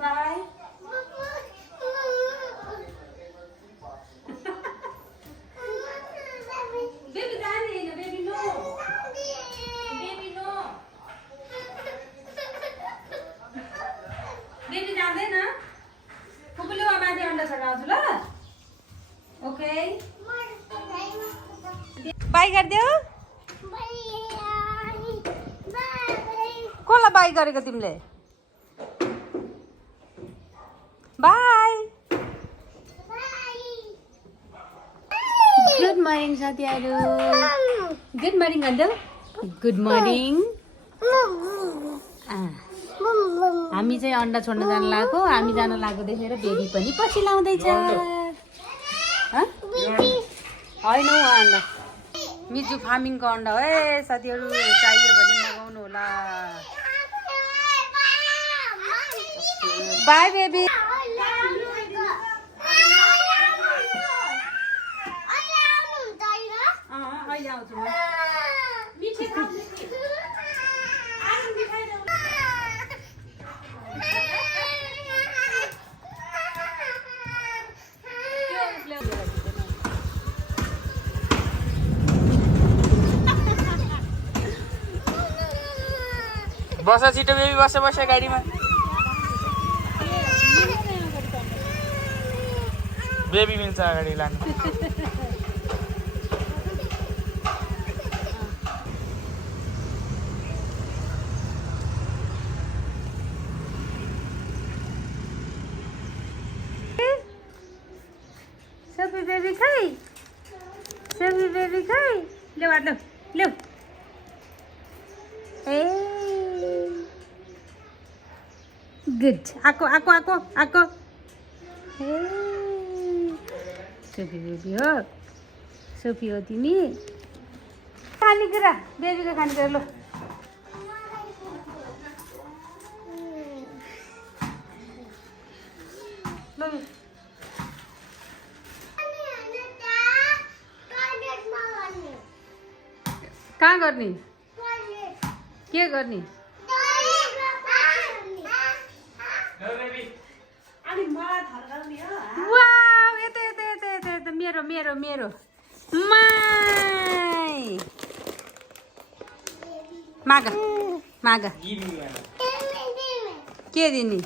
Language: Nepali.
बाई बेबी जाने हैन baby no baby no baby जाँदैन फुपूले वा माथि अन्डा छराउँछु ल ओके बाई गरिदेऊ कसलाई बाई गरेको तिमीले बाई गुड मर्निङ साथीहरू गुड मर्निङ गरिदेऊ गुड मर्निङ हामी चाहिँ अन्डा छोड्न जान लागेको हामी जान लागेको देखेर बेबी पनि पछि लाउँदैछ होइन हौ अन्डा मिजु फार्मिङको अन्डा हो है साथीहरू चाहियो भने मगाउनु होला बाई बेबी अहिले आउँछु म बस छिटो बेबी बस गाडीमा बेबी मिल्छ अगाडि लानु सोफी बेबी खै सोफी बेबी खै ल्याउ ल्याउ ल्याउ ए गुड आको आको आको आको ए सोफी बेबी हो सोफी हो तिमी खानेकुरा बेबीको खानेकुरा लो लो कहाँ गर्ने के गर्ने वाउ यता यता यता यता यता मेरो मेरो मेरो माई माग माग के दिने